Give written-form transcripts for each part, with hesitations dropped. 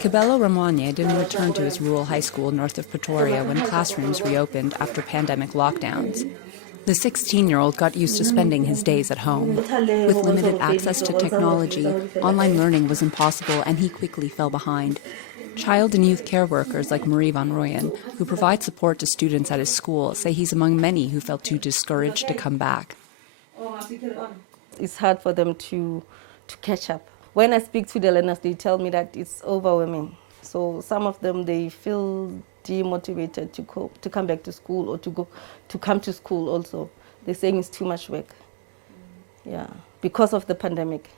Cabello Ramanye didn't return to his rural high school north of Pretoria when classrooms reopened after pandemic lockdowns. The 16-year-old got used to spending his days at home. With limited access to technology, online learning was impossible and he quickly fell behind. Child and youth care workers like Marie van Rooyen, who provide support to students at his school, say he's among many who felt too discouraged to come back. It's hard for them to catch up. When I speak to the learners, they tell me that it's overwhelming. So some of them, they feel demotivated to come back to school or to come to school also. They're saying it's too much work. Yeah, because of the pandemic.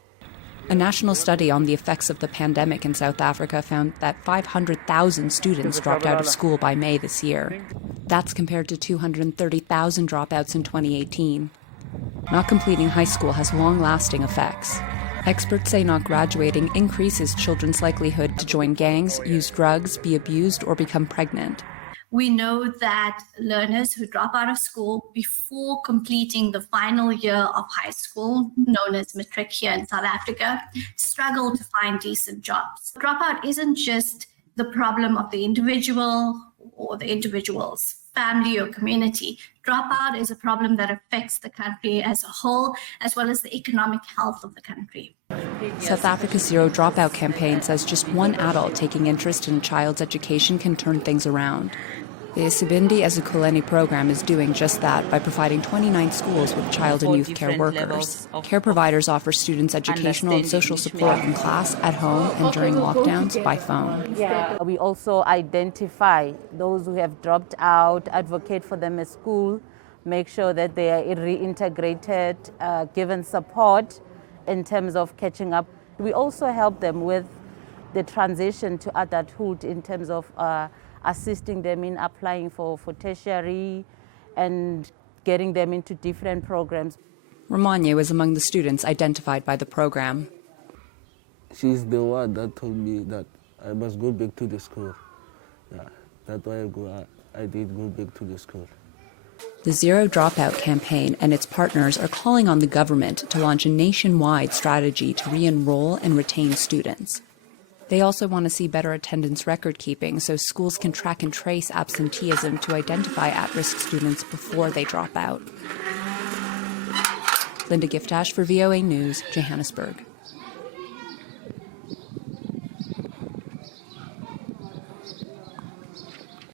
A national study on the effects of the pandemic in South Africa found that 500,000 students dropped out of school by May this year. That's compared to 230,000 dropouts in 2018. Not completing high school has long-lasting effects. Experts say not graduating increases children's likelihood to join gangs, use drugs, be abused, or become pregnant. We know that learners who drop out of school before completing the final year of high school, known as matric here in South Africa, struggle to find decent jobs. Dropout isn't just the problem of the individual or the individual's family or community. Dropout is a problem that affects the country as a whole, as well as the economic health of the country. South Africa's Zero Dropout campaign says just one adult taking interest in a child's education can turn things around. The Isibindi Ezekuleni program is doing just that by providing 29 schools with child and youth care workers. Care providers offer students educational and social support in class, at home, and during lockdowns by phone. We also identify those who have dropped out, advocate for them at school, make sure that they are reintegrated, given support in terms of catching up. We also help them with the transition to adulthood in terms of assisting them in applying for tertiary and getting them into different programs. Ramanye was among the students identified by the program. She's the one that told me that I must go back to the school. Yeah, that's why I did go back to the school. The Zero Dropout campaign and its partners are calling on the government to launch a nationwide strategy to re-enroll and retain students. They also want to see better attendance record keeping so schools can track and trace absenteeism to identify at-risk students before they drop out. Linda Givetash for VOA News, Johannesburg.